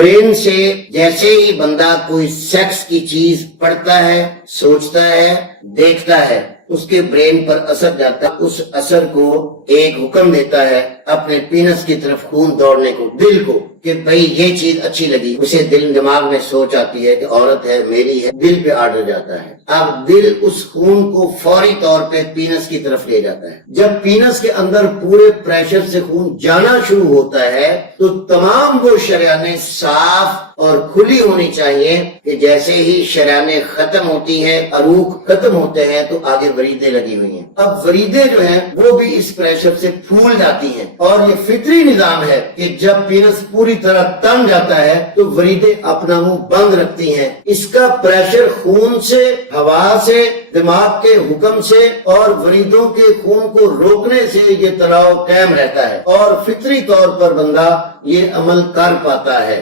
Brain سے جیسے ہی بندہ کوئی سیکس کی چیز پڑھتا ہے، سوچتا ہے، دیکھتا ہے، اس کے برین پر اثر جاتا ہے، اس اثر کو ایک حکم دیتا ہے اپنے پینس کی طرف خون دوڑنے کو، دل کو، کہ بھئی یہ چیز اچھی لگی، اسے دل دماغ میں سوچ آتی ہے کہ عورت ہے، میری ہے، دل پہ آرڈر جاتا ہے۔ اب دل اس خون کو فوری طور پہ پینس کی طرف لے جاتا ہے۔ جب پینس کے اندر پورے پریشر سے خون جانا شروع ہوتا ہے تو تمام وہ شریانیں صاف اور کھلی ہونی چاہیے کہ جیسے ہی شریانیں ختم ہوتی ہیں، عروق ختم ہوتے ہیں تو آگے وریدیں لگی ہوئی ہیں۔ اب وریدیں جو ہیں وہ بھی اس پریشر سے پھول جاتی ہیں، اور یہ فطری نظام ہے کہ جب پینس پوری طرح تنگ جاتا ہے تو وریدیں اپنا منہ بند رکھتی ہیں۔ اس کا پریشر خون سے، ہوا سے، دماغ کے حکم سے اور وریدوں کے خون کو روکنے سے یہ تناؤ قائم رہتا ہے، اور فطری طور پر بندہ یہ عمل کر پاتا ہے۔